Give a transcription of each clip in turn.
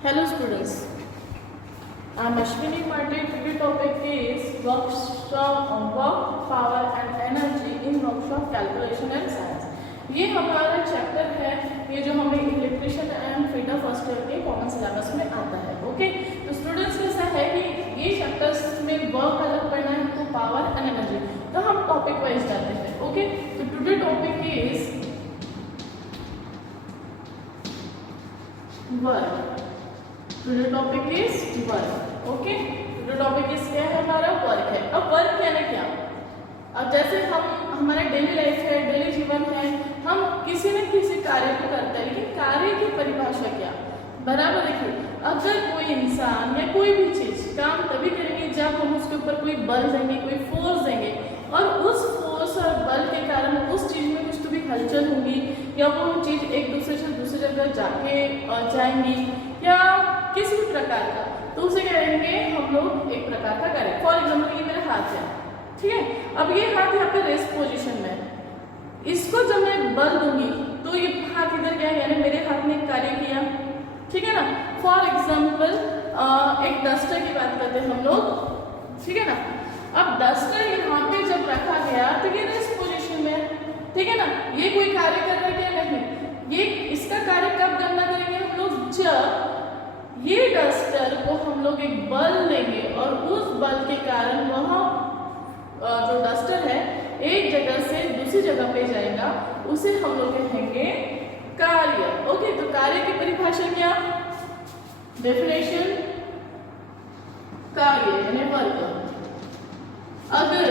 Hello students, I am Ashwini Martin. Today topic is workshop on work, power and energy in workshop calculation and science. ये हमारा chapter है, ये जो हमें electrician and fitter first year के common syllabus में आता है. ओके, तो स्टूडेंट्स कैसा है कि ये चैप्टर्स में वर्क अलग पढ़ना है तो पावर एंड एनर्जी. तो हम टॉपिक वाइज जाते हैं. ओके, तो today topic is work. Today topic is work. Okay, today topic is क्या है, हमारा वर्क है. अब वर्क यानी क्या? अब जैसे हमारा डेली लाइफ है, डेली जीवन है, हम किसी न किसी कार्य को करते हैं, लेकिन कार्य की परिभाषा क्या? बराबर देखिए, अगर कोई इंसान या कोई भी चीज काम तभी करेंगे जब हम उसके ऊपर कोई बल देंगे, कोई फोर्स देंगे, और उस फोर्स और बल के कारण उस चीज में कुछ तो भी हलचल होगी, या वो चीज एक दूसरे से दूसरी जगह जाएंगी, या किसी भी प्रकार का, तो उसे कहेंगे हम लोग एक प्रकार का कार्य. फॉर एग्जाम्पल ये मेरा हाथ है, ठीक है. अब ये हाथ यहाँ पे रेस्ट पोजीशन में, इसको जब मैं बल दूंगी तो ये हाथ इधर गया, यानी मेरे हाथ ने कार्य किया, ठीक है ना. फॉर एग्जाम्पल एक डस्टर की बात करते हैं हम लोग, ठीक है ना. अब डस्टर यहाँ पे जब रखा गया तो ये रेस्ट पोजीशन में है, ठीक है ना. ये कोई कार्य कर रहा है क्या? नहीं. ये इसका कार्य कब गणना करेंगे हम लोग? जब ये डस्टर को हम लोग एक बल देंगे और उस बल के कारण वह जो डस्टर है एक जगह से दूसरी जगह पे जाएगा, उसे हम लोग कहेंगे कार्य. ओके, तो कार्य की परिभाषा क्या? डेफिनेशन, कार्य यानी वर्क. अगर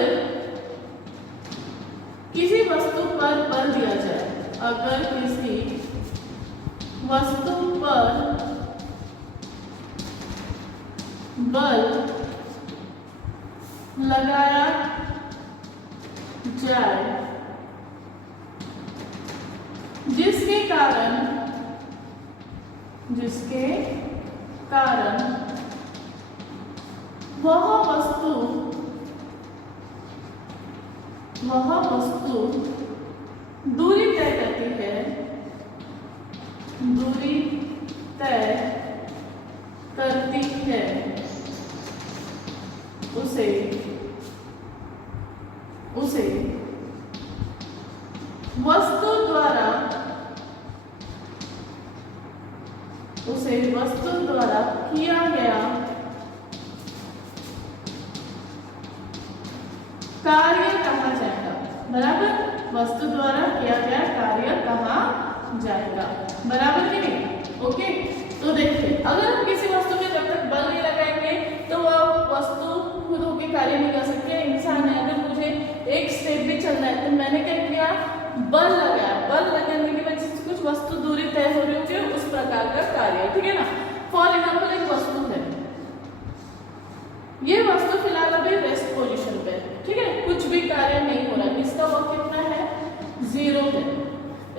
किसी वस्तु पर बल दिया जाए, अगर किसी वस्तु पर बल लगाया जाए जिसके कारण वह वस्तु दूरी तय करती है, उसे वस्तु द्वारा किया गया कार्य कहा जाएगा. बराबर, वस्तु द्वारा किया गया कार्य कहा जाएगा. बराबर कि नहीं? ओके, तो देखिए, अगर हम किसी वस्तु में जब तक बल नहीं लगाएंगे तो वह वस्तु खुद होकर कार्य नहीं कर सकती है. इंसान है, अगर मुझे एक स्टेप भी चलना है तो मैंने क्या किया? बल लगाया. बल लगाने की वजह से कुछ वस्तु दूरी तय हो रही होती है, उस प्रकार का कार्य, ठीक है ना. फॉर एग्जाम्पल एक वस्तु है, ये वस्तु फिलहाल अभी रेस्ट पोजीशन पे है, ठीक है, कुछ भी कार्य नहीं हो रहा है. इसका वर्क कितना है? 0 है.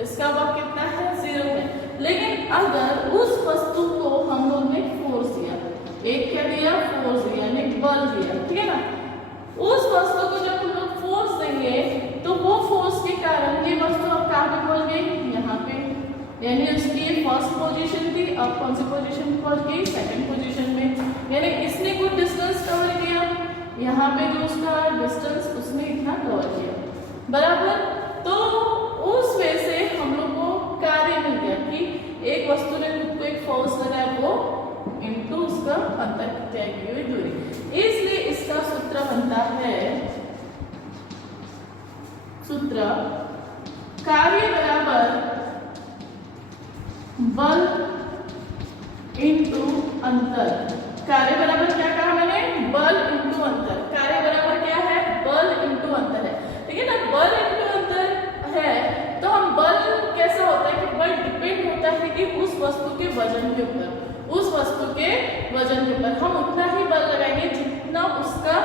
इसका वर्क कितना है? 0 है. लेकिन अगर उस वस्तु को हम लोग ने फोर्स दिया, एक क्या दिया? फोर्स दिया, यानी बल दिया, ठीक है ना. उस वस्तु को जब हम लोग फोर्स देंगे तो वो फोर्स के कारण ये वस्तु अब कहाँ पे पहुंच गई? यहाँ पे, यानी उसकी फर्स्ट पोजीशन थी, अब कौन सी पोजीशन पहुंच गई? सेकंड पोजीशन में. यानी इसने कुछ डिस्टेंस कवर किया, यहाँ पे जो उसका डिस्टेंस उसने इतना कवर किया. बराबर, तो उस वे से हम लोग को कार्य मिल गया कि एक वस्तु ने खुद को एक फोर्स लगाया, वो इनटू उसका अंतर तय की हुई दूरी. इसलिए इसका सूत्र बनता है, सूत्र कार्य बराबर बल इंटू अंतर. कार्य बराबर क्या कहा मैंने? बल इंटू अंतर. कार्य बराबर क्या है? बल इंटू अंतर है, ठीक है ना. बल इंटू अंतर है तो हम बल कैसा होता है कि बल डिपेंड होता है कि उस वस्तु के वजन के ऊपर, हम उतना ही बल लगाएंगे जितना उसका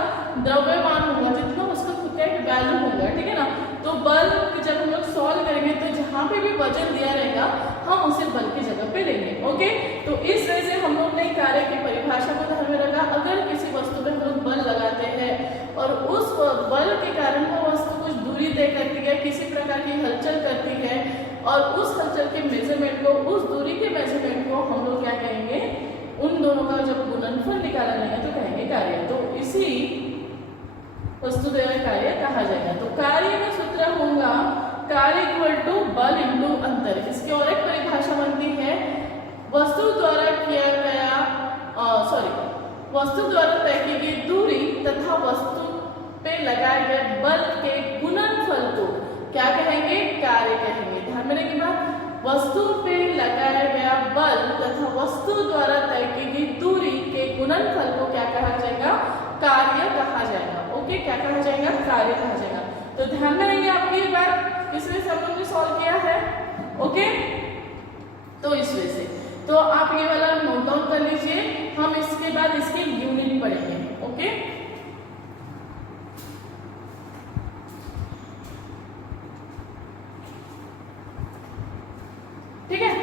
द्रव्यमान होगा, जितना उसका खुद का एक वैल्यू होगा, ठीक है ना. तो बल जब हम लोग सॉल्व करेंगे तो जहाँ पे भी वजन दिया रहेगा हम उसे बल की जगह पे लेंगे. ओके, तो इस तरह से हम लोग ने कार्य की परिभाषा को ध्यान में रखा. अगर किसी वस्तु पे हम लोग बल लगाते हैं और उस बल के कारण वो वस्तु कुछ दूरी तय करती है, किसी प्रकार की हलचल करती है, और उस हलचल के मेजरमेंट को, उस दूरी के मेजरमेंट को हम लोग क्या कहेंगे? उन दोनों का जब गुणनफल निकाला जाएगा तो कहेंगे कार्य। तो इसी वस्तु द्वारा कार्य कहा जाएगा। तो कार्य का सूत्र होगा कार्य इक्वल टू बल इंटू अंतर। इसकी और एक परिभाषा बनती है वस्तु द्वारा किया गया वस्तु द्वारा तय की गई दूरी तथा वस्तु पे लगाए गए बल के गुणनफल को क्या कहेंगे? कार्य कहेंगे। ध्यान में रखिए बात, वस्तु पे लगाया गया बल तथा वस्तु द्वारा तय की गई दूरी के गुणनफल को क्या कहा जाएगा? कार्य कहा जाएगा। ओके, क्या कहा जाएगा? कार्य कहा जाएगा। तो ध्यान में रखिए आपकी बात, किस वजह से हम लोग ने सॉल्व किया है? ओके, तो इस वजह से तो आप ये वाला नोट डाउन कर लीजिए, हम इसके बाद इसके यूनिट पढ़ेंगे। ओके, ठीक है,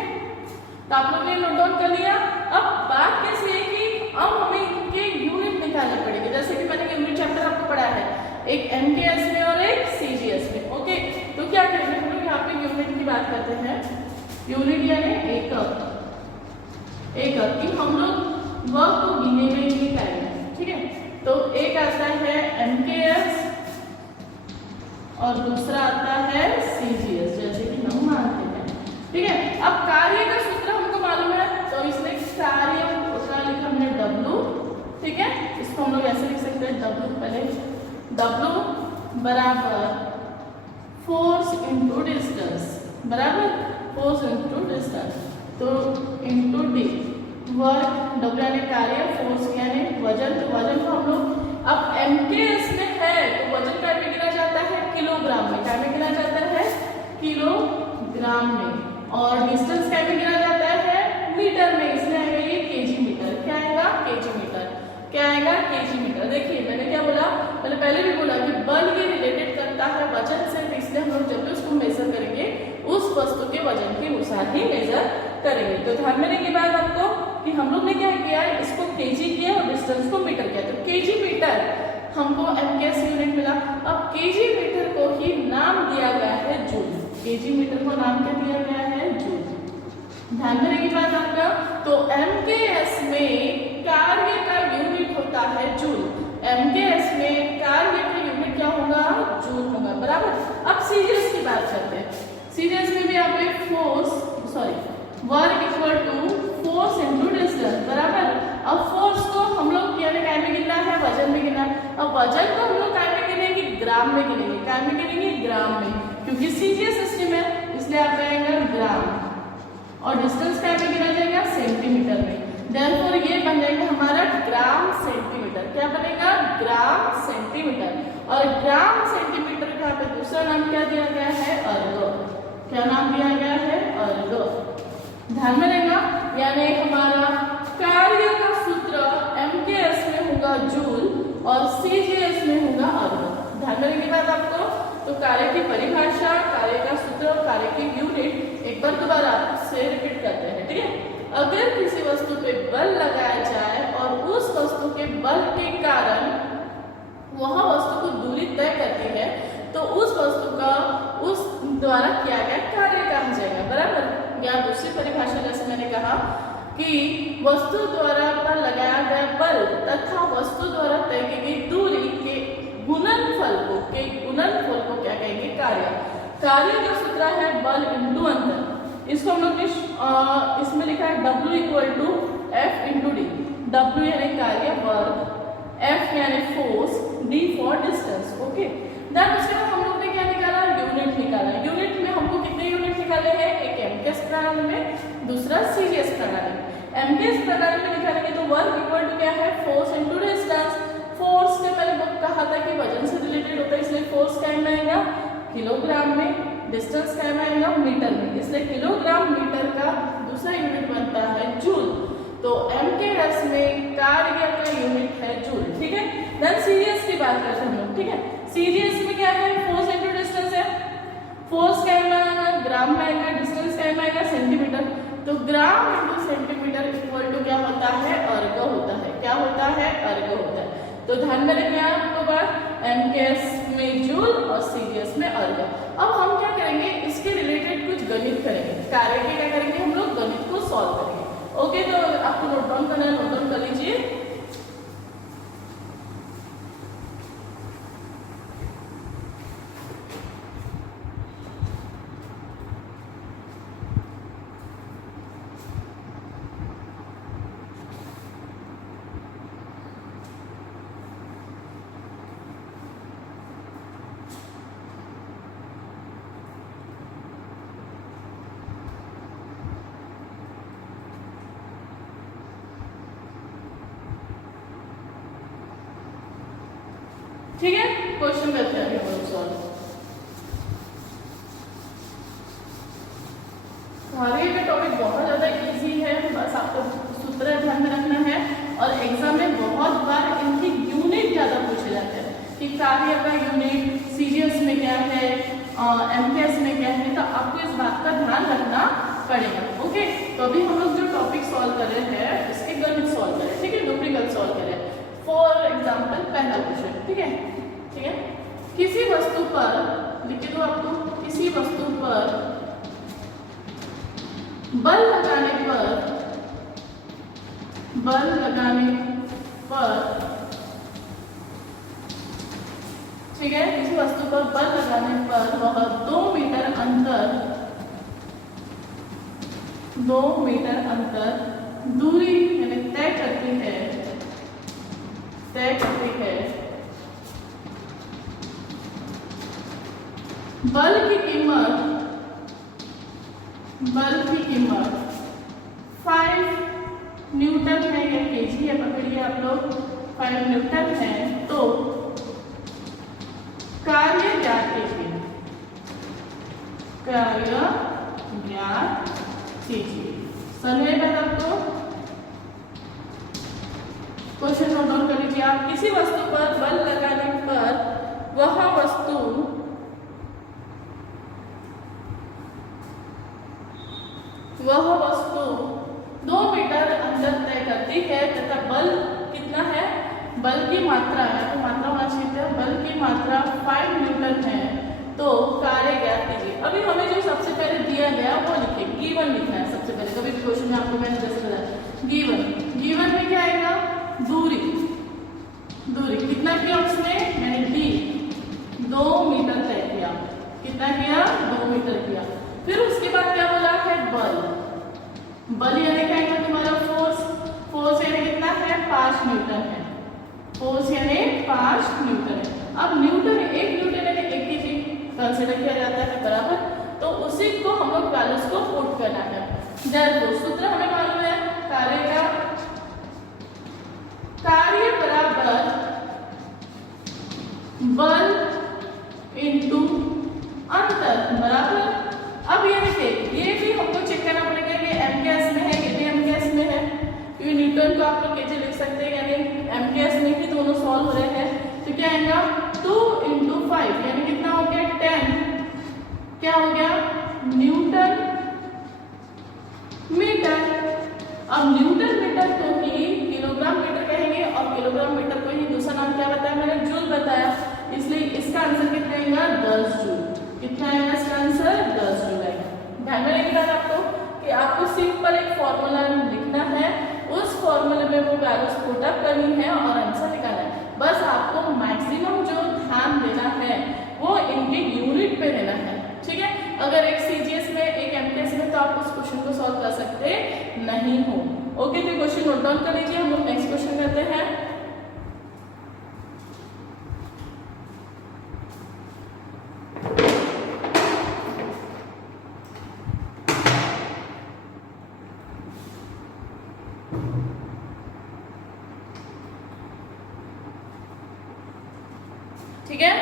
तो आप लोग ने नोट डाउन कर लिया। अब बात कैसे है कि अब हमें इनके यूनिट निकालने पड़ेंगे। जैसे कि मैंने यूनिट चैप्टर आपको पढ़ा है, एक एमकेएस में और एक सीजीएस में। ओके, तो क्या करेंगे हम लोग यहाँ पे यूनिट की बात करते हैं। यूनिट यानी एकक कि हम लोग वर्क को गिने में ही निकालेंगे। ठीक है, तो एक आता है एमकेएस और दूसरा आता है सीजीएस, जैसे कि हम मानते हैं। ठीक है, अब कार्य का सूत्र हमको मालूम है, तो इसमें कार्य उसका लिखा हमने W। ठीक है, इसको हम लोग ऐसे लिख सकते हैं W, पहले W बराबर फोर्स इंटू डिस्टेंस, बराबर फोर्स इंटू डिस्टेंस, तो इंटू डी वर्क। W यानी कार्य, फोर्स यानी वजन। तो वजन को हम लोग अब एमकेएस में है तो वजन क्या में गिना जाता है? किलोग्राम में। क्या में गिना जाता है? किलोग्राम में। और डिस्टेंस क्या में गिना जाता है? मीटर में। इसलिए आएगा ये केजी मीटर। क्या आएगा? KG metre. क्या आएगा? KG metre. देखिए मैंने क्या बोला, मैंने पहले भी बोला कि बल ये रिलेटेड करता है वजन से, तो इसलिए हम लोग जब भी उसको मेजर करेंगे उस वस्तु के वजन के अनुसार ही मेजर करेंगे। तो ध्यान में रखिए बात आपको कि हम लोग ने क्या किया, इसको केजी किया और डिस्टेंस को मीटर किया। तो केजी मीटर हमको एमकेएस यूनिट मिला। अब केजी मीटर को ही नाम दिया गया है जूल। केजी मीटर को नाम क्या दिया गया है? जूल। ध्यान में रखिए बात आपका। तो एमकेएस में कार्य का यूनिट होता है जूल। एमकेएस में कार्य का यूनिट क्या होगा? जूल होगा, बराबर। अब सीजीएस की बात करते हैं। सीजीएस में भी आपने work equal to force into distance, बराबर। अब फोर्स को हम लोग यानी काय में गिनना है? वजन में गिनना है। अब वजन को हम लोग काय में गिनेंगे? ग्राम में गिनेंगे। काय में गिनेंगे? ग्राम में, क्योंकि सीजीएस सिस्टम है इसलिए आप आएगा ग्राम। और डिस्टेंस काय में गिना जाएगा? सेंटीमीटर में। देयरफॉर ये बन जाएगा हमारा ग्राम सेंटीमीटर। क्या बनेगा? Gram centimetre. और ग्राम सेंटीमीटर का पे दूसरा नाम क्या दिया गया है? अर्ग। क्या नाम दिया गया है? अर्ग। ध्यान में रहेगा, यानी हमारा कार्य का सूत्र एमकेएस में होगा जूल और सीजीएस में होगा अर्ग। ध्यान में रखिए बात आपको। तो कार्य की परिभाषा, कार्य का सूत्र और कार्य की यूनिट एक बार दोबारा से रिपीट करते हैं। ठीक है, अगर किसी वस्तु पे बल लगाया जाए और उस वस्तु के बल के कारण वह वस्तु को दूरी तय करती है तो उस वस्तु का उस द्वारा किया गया कार्य कहा जाएगा, बराबर। या दूसरी परिभाषा जैसे मैंने कहा कि वस्तु द्वारा पर लगाया गया बल तथा वस्तु द्वारा तय की गई दूरी के गुणनफल को क्या कहेंगे? कार्य। कार्य का सूत्र है बल इंटू अंतर। इसको हम लोग इसमें लिखा है W equal to F into D. W यानी कार्य, वर्क, F यानी force, D for distance. Okay, then उसके बाद हम लोग ने क्या निकाला? यूनिट निकाला। यूनिट में हमको कितने यूनिट निकाले हैं? एक एमकेएस प्रणाली में, दूसरा सीजीएस प्रणाली में। एमकेएस प्रणाली में निकालेंगे तो वर्क इक्वल टू क्या है? Force into distance. फोर्स ने मैंने कहा था कि वजन से रिलेटेड होता है, इसलिए फोर्स क्या में आएगा? किलोग्राम में। डिस्टेंस क्या में आएगा? मीटर में। इसलिए किलोग्राम मीटर का दूसरा यूनिट बनता है जूल। तो एमकेएस में कार्य का यूनिट है जूल। ठीक है, देन सीजीएस की बात करते हैं हम लोग। ठीक है, सीजीएस में क्या है? फोर्स इंटू डिस्टेंस है। फोर्स क्या में आएगा? ग्राम में आएगा। डिस्टेंस क्या में आएगा? सेंटीमीटर। तो gram into centimetre equal to क्या होता है? अर्ग होता है। क्या होता है? अर्ग होता है। तो ध्यान में रखिए आपको बात, एमकेएस में जूल और सीजीएस में अर्ग। अब हम क्या करेंगे? इसके रिलेटेड कुछ गणित करेंगे। कार्य के क्या करेंगे? हम लोग गणित को सॉल्व करेंगे। ओके, तो आपको नोट डाउन करना ठीक है, क्वेश्चन करते हैं हम लोग सॉल्व। आगे का टॉपिक बहुत ज़्यादा इजी है, बस आपको सूत्र ध्यान में रखना है। और एग्जाम में बहुत बार इनकी यूनिट ज़्यादा पूछे जाते हैं कि कार्य का यूनिट सीजीएस में क्या है, एमकेएस में क्या है, तो आपको इस बात का ध्यान रखना पड़ेगा। ओके, तो अभी हम लोग जो टॉपिक सॉल्व कर रहे हैं इसके गणित सॉल्व कर रहे हैं, ठीक है, न्यूमेरिकल सॉल्व कर रहे हैं। फॉर एग्जाम्पल पहला क्वेश्चन, ठीक है, ठीक है, किसी वस्तु पर, लिख दो आपको, किसी वस्तु पर बल लगाने पर ठीक है, किसी वस्तु पर बल लगाने पर वह 2 मीटर अंतर दूरी यानी तय करती है। बल की कीमत 5 न्यूटन है या केजी है, पकड़िए आप लोग, 5 न्यूटन है, तो कार्य ज्ञात कीजिए। समझ बात आपको? क्वेश्चन नोट डाउन कर लीजिए आप। किसी वस्तु पर बल लगाने पर वह वस्तु 2 मीटर अंदर तय करती है तथा बल कितना है, बल की मात्रा है, तो मात्रा होना चाहिए, बल की मात्रा 5 न्यूटन है, तो कार्य ज्ञात कीजिए। अभी हमें जो सबसे पहले दिया गया वो लिखे, गिवन लिखना है सबसे पहले। कभी भी क्वेश्चन में आपको मैंने जैसे बताया गिवन में क्या आएगा, दूरी कितना किया उसने, मैंने डी 2 मीटर तय किया, कितना किया, 2 मीटर किया। फिर उसके बाद क्या बोला है, बल यानी क्या है तुम्हारा, फोर्स यानी कितना है, 5 न्यूटन है, फोर्स यानी 5 न्यूटन है। अब न्यूटन 1 न्यूटन यानी 1 केजी कंसीडर किया जाता है, बराबर, तो उसी को हम लोग वैल्यूज को पुट करना है। जब सूत्र हमें मालूम है, कार्य बराबर बल इनटू अंतर, बराबर। अब ये देखिए, ये भी हमको चेक करना पड़ेगा कि एमकेएस में है, ये भी एमकेएस में है, क्योंकि न्यूटन को आप लोग केजी लिख सकते हैं, यानी एमकेएस में ही दोनों सॉल्व हो रहे हैं। तो क्या आएगा, 2 × 5 यानी कितना हो गया, 10, क्या हो गया, न्यूटन मीटर। अब न्यूटन मीटर को ही किलोग्राम मीटर कहेंगे, और किलोग्राम मीटर को ही दूसरा नाम क्या बताया मैंने, जूल बताया, इसलिए इसका आंसर कितना आएगा, 10 जूल। कितना आएगा इसका आंसर, 10 जूल आएगा। ध्यान में रखिएगा आपको कि आपको सिंपल एक फॉर्मूला लिखना है, उस फॉर्मूले में वो वैल्यूज पुट अप करनी है और आंसर निकालना है। बस आपको मैक्सिमम जो ध्यान देना है वो इनके यूनिट पे देना है, ठीक है। अगर एक सीजीएस में, एक एमकेएस में, तो आप उस क्वेश्चन को सॉल्व कर सकते नहीं हो। ओके, तो क्वेश्चन नोट डाउन कर लीजिए, हम लोग नेक्स्ट क्वेश्चन करते हैं। ठीक है,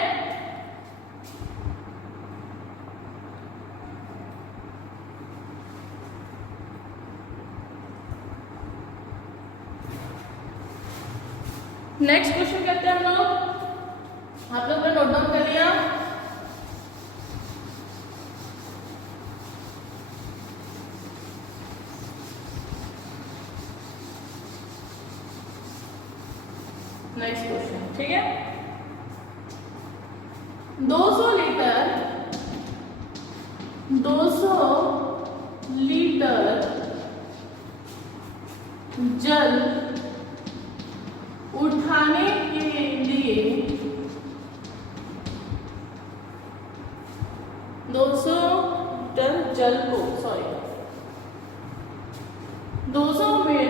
नेक्स्ट क्वेश्चन करते हैं हम लोग। आप लोग ने नोट डाउन कर लिया? नेक्स्ट क्वेश्चन, ठीक है, 200 लीटर जल उठाने के लिए 200 लीटर जल को 200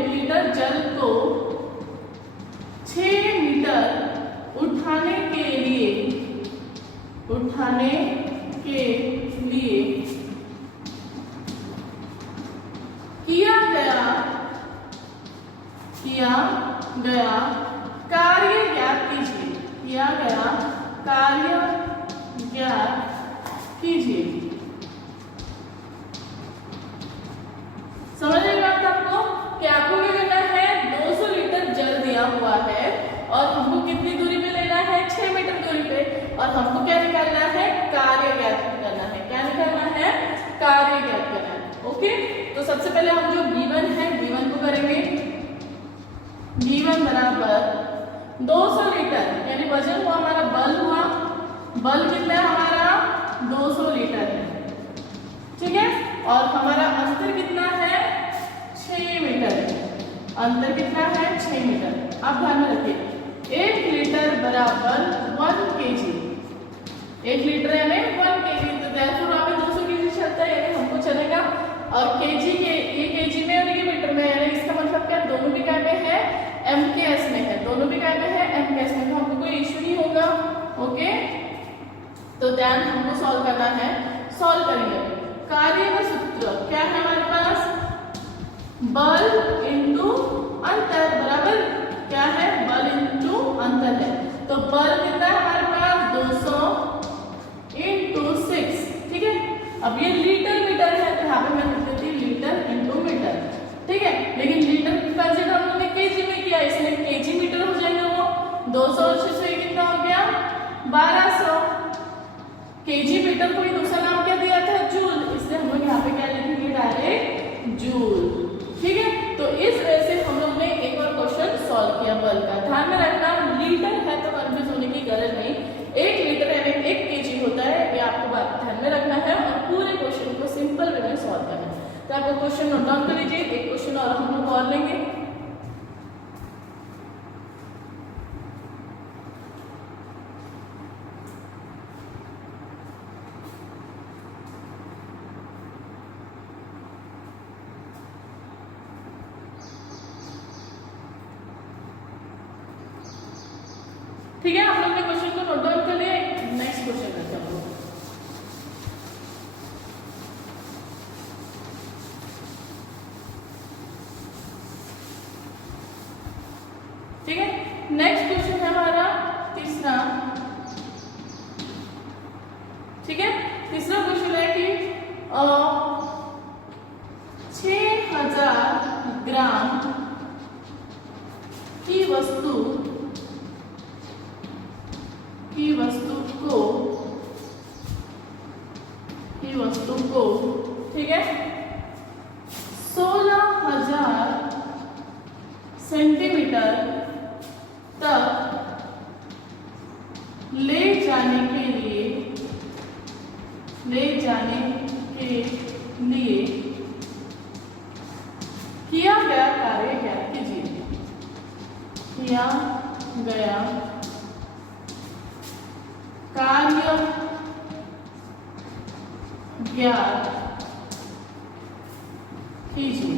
लीटर जल को 6 मीटर उठाने के लिए किया गया कार्य ज्ञात कीजिए। किया गया कार्य ज्ञात कीजिए। समझ में बात आपको कि आपको क्या करना है, 200 लीटर जल दिया हुआ है और हमको कितनी दूरी पे लेना है, 6 मीटर दूरी पे, और हमको क्या निकालना है, कार्य ज्ञात करना है। क्या निकालना है, कार्य ज्ञात करना है। ओके, तो सबसे पहले हम जो V1 है V1 को करेंगे। V1 बराबर 200 लीटर, यानी वजन हुआ हमारा, बल हुआ, बल कितना है हमारा 200 लीटर है, ठीक है, और हमारा अंतर कितना है 6 मीटर, अंतर कितना है 6 मीटर। आप ध्यान में रखिए 1 लीटर बराबर 1 kg, 1 लीटर यानी 1 kg, तो therefore यहाँ पे 200 kg चलता है, यानी हमको चलेगा, और kg के ये kg में और ये मीटर में, यानी इसका मतलब क्या, दोनों भी काय में है, MKS में है, दोनों भी काय में है, MKS में, तो हमको कोई इशू नहीं होगा। ओके, तो ध्यान हमको सॉल्व करना है, सॉल्व करेंगे। कार्य का सूत्र क्या है हमारे पास, बल इंटू अंतर बराबर क्या है, बल इंटू अंतर है, तो बल कितना है हमारे पास 200 इंटू 6, ठीक है। अब ये लीटर मीटर है, तो यहाँ पे मैं लिख देती हूँ लीटर इंटू मीटर, ठीक है, लेकिन लीटर कंसिडर हम लोगों ने केजी में किया, इसलिए केजी मीटर हो जाएगा वो, 200 और 600 कितना हो गया 1200, केजी मीटर को ही दूसरा नाम क्या दिया था, जूल, इसलिए हम लोग यहाँ पे क्या लिखेंगे, डायरेक्ट जूल, ठीक है। तो इस वजह से हम लोग ने एक और क्वेश्चन सॉल्व किया बल का। ध्यान में रखना, लीटर है तो कंफ्यूज होने की गरज नहीं, 1 लीटर यानी 1 केजी होता है, ये आपको बात ध्यान में रखना है, और पूरे क्वेश्चन को सिंपल वे में सॉल्व करना है। तो आपको क्वेश्चन नोट डाउन कर लीजिए, एक क्वेश्चन और हम लोग और लेंगे। ठीक है, आप लोग ने क्वेश्चन को नोट डाउन कर लिया, नेक्स्ट क्वेश्चन करते हैं हम लोग। ठीक है, नेक्स्ट क्वेश्चन है हमारा तीसरा, ठीक है, तीसरा क्वेश्चन है कि 6000 ग्राम की वस्तु को ठीक है 16,000 सेंटीमीटर तक ले जाने के लिए किया गया कार्य ज्ञात कीजिए। किया गया कार्य ज्ञात कीजिए।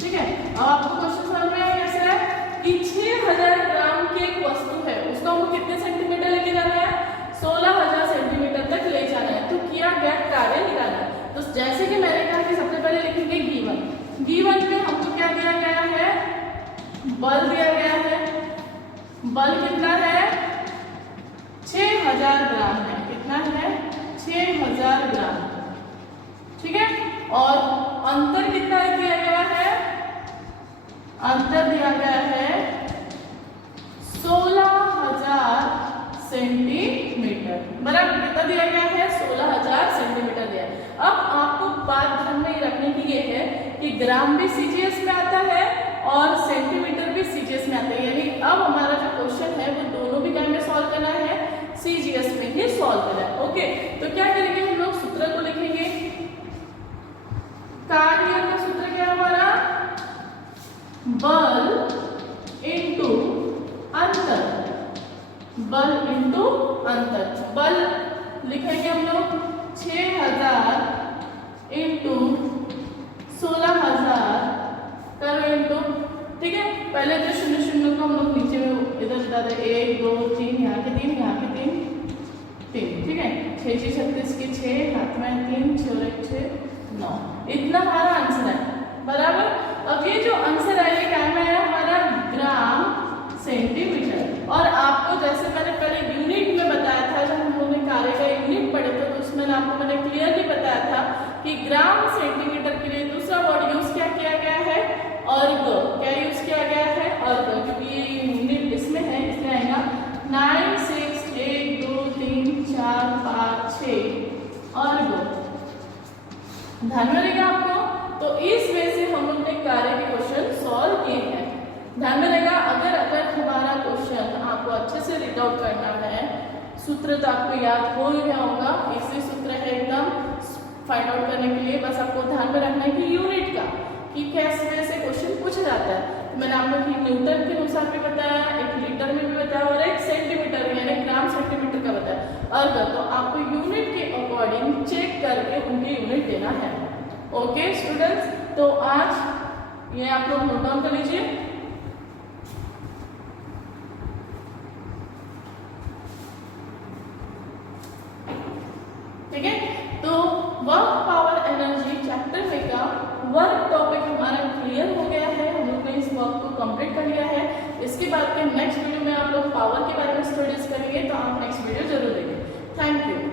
ठीक है, अब आपको क्वेश्चन समझ में आया कैसे है कि 6000 ग्राम की एक वस्तु है, उसको हमको कितने सेंटीमीटर लेके जाना है, 16,000 सेंटीमीटर तक ले जाना है, तो किया गया कार्य निकालना है। तो जैसे कि मैंने कहा कि सबसे पहले लिखेंगे गिवन में हमको क्या दिया गया है, बल दिया गया है, बल कितना है 6000 ग्राम है, कितना है 6000 ग्राम, ठीक है, और अंतर कितना दिया गया है, अंतर दिया गया है 16,000 सेंटीमीटर, बराबर कितना दिया गया है 16,000 सेंटीमीटर दिया। अब आपको बात ध्यान में रखने की ये है कि ग्राम भी सीजीएस में आता है और सेंटीमीटर भी सीजीएस में आता है, यानी अब हमारा जो क्वेश्चन है वो दोनों भी क्या में सॉल्व करना है, सीजीएस में ही सॉल्व करना है। ओके, तो क्या करेंगे हम लोग, सूत्र को लिखेंगे, कार्य का सूत्र क्या है हमारा, बल इंटू अंतर, बल इंटू अंतर, बल लिखेंगे हम लोग 6000 इंटू 16,000 करो इंटू, ठीक है, पहले तो शून्य शून्य को हम लोग नीचे में इधर बता दें, 1 2 3 यहाँ के 3 यहाँ के 3 3, ठीक है, 6 6 36 के 6 हाथ में 3 6 और 1 6 9, इतना हमारा आंसर है, बराबर। अब ये जो आंसर है ये क्या है हमारा ग्राम सेंटीमीटर, और आपको ग्राम सेंटीमीटर के लिए दूसरा वर्ड यूज क्या किया गया है, अर्ग। क्या यूज किया गया है, अर्ग, क्योंकि ये यूनिट इसमें है इसलिए आएगा 9 6 1 2 3 4 5 6 अर्ग। ध्यान में रहेगा आपको। तो इस वे से हम लोग ने कार्य के क्वेश्चन सॉल्व किए हैं। ध्यान में रहेगा। अगर हमारा क्वेश्चन आपको अच्छे से रीड आउट करना है, सूत्र तो आपको याद हो ही गया होगा, इसी सूत्र है एकदम फाइंड आउट करने के लिए। बस आपको ध्यान में रखना है कि यूनिट का, कि कैसे वैसे क्वेश्चन पूछा जाता है। तो मैंने आपको कि न्यूटन के अनुसार भी बताया, एक लीटर में भी बताया और एक सेंटीमीटर यानी ग्राम सेंटीमीटर का बताया। अगर तो आपको यूनिट के अकॉर्डिंग चेक करके उनकी यूनिट देना है। ओके स्टूडेंट्स, तो आज ये आप लोग नोट डाउन कर लीजिए। ठीक है, तो वर्क पावर एनर्जी चैप्टर में का वर्क टॉपिक हमारा क्लियर हो गया है। हम लोग ने इस वर्क को कंप्लीट कर लिया है। इसके बाद के नेक्स्ट वीडियो में आप लोग पावर के बारे में स्टडीज करेंगे, तो आप नेक्स्ट वीडियो जरूर देखें। Thank you.